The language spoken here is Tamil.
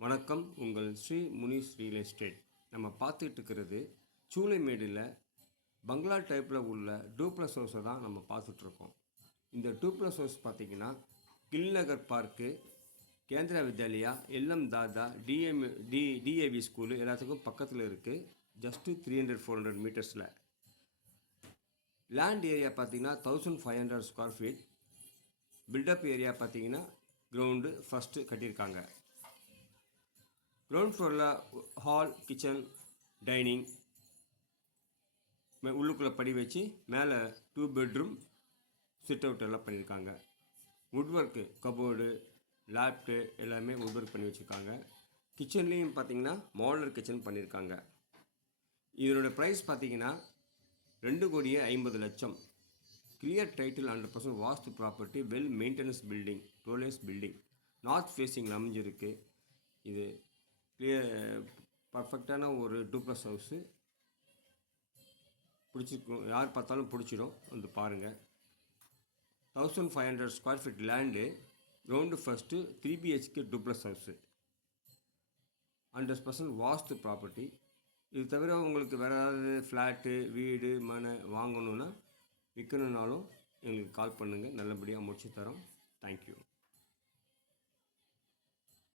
வணக்கம். உங்கள் ஸ்ரீ முனிஸ் ரியல் எஸ்டேட். நம்ம பார்த்துட்டு இருக்கிறது சூளைமேடில் பங்களா டைப்பில் உள்ள டூப்ளஸ் ஹவுஸை தான் நம்ம பார்த்துட்ருக்கோம். இந்த டூப்ளஸ் ஹவுஸ் பார்த்திங்கன்னா கில்நகர் பார்க்கு, கேந்திரா வித்யாலயா, எல்எம் தாதா, டிஏவி ஸ்கூலு எல்லாத்துக்கும் பக்கத்தில் இருக்குது. ஜஸ்ட்டு 300-400 மீட்டர்ஸில். லேண்ட் ஏரியா பார்த்திங்கன்னா 1500 ஸ்கொயர் ஃபீட். பில்டப் ஏரியா பார்த்திங்கன்னா கிரவுண்டு ஃபஸ்ட்டு கட்டியிருக்காங்க. கிரவுண்ட் ஃப்ளோரில் ஹால், கிச்சன், டைனிங், உள்ளுக்குள்ளே படி வச்சு மேலே 2 பெட்ரூம், சிட் அவுட் எல்லாம் பண்ணியிருக்காங்க. வுட் ஒர்க்கு, கபோர்டு, லேப்டு எல்லாமே வுட் ஒர்க் பண்ணி வச்சுருக்காங்க. கிச்சன்லேயும் பார்த்தீங்கன்னா மாடலர் கிச்சன் பண்ணியிருக்காங்க. இதனோட ப்ரைஸ் பார்த்தீங்கன்னா 2,50,00,000. Clear title 100% vastu property, well maintenance building, டோலேஸ் பில்டிங், நார்த் ஃபேஸிங்கில் அமைஞ்சிருக்கு. இது பர்ஃபெக்டான ஒரு டூப்ளஸ் ஹவுஸு. பிடிச்சிருக்கும், யார் பார்த்தாலும் பிடிச்சிடும், வந்து பாருங்கள். 1500 square feet land, ground first, 3 BHK duplex house, 100% vastu property. இது தவிர உங்களுக்கு வேறு ஏதாவது ஃப்ளாட்டு, வீடு, மனை வாங்கணுன்னா, விற்கணுன்னாலும் எங்களுக்கு கால் பண்ணுங்கள். நல்லபடியாக முடிச்சு தரோம். தேங்க்யூ.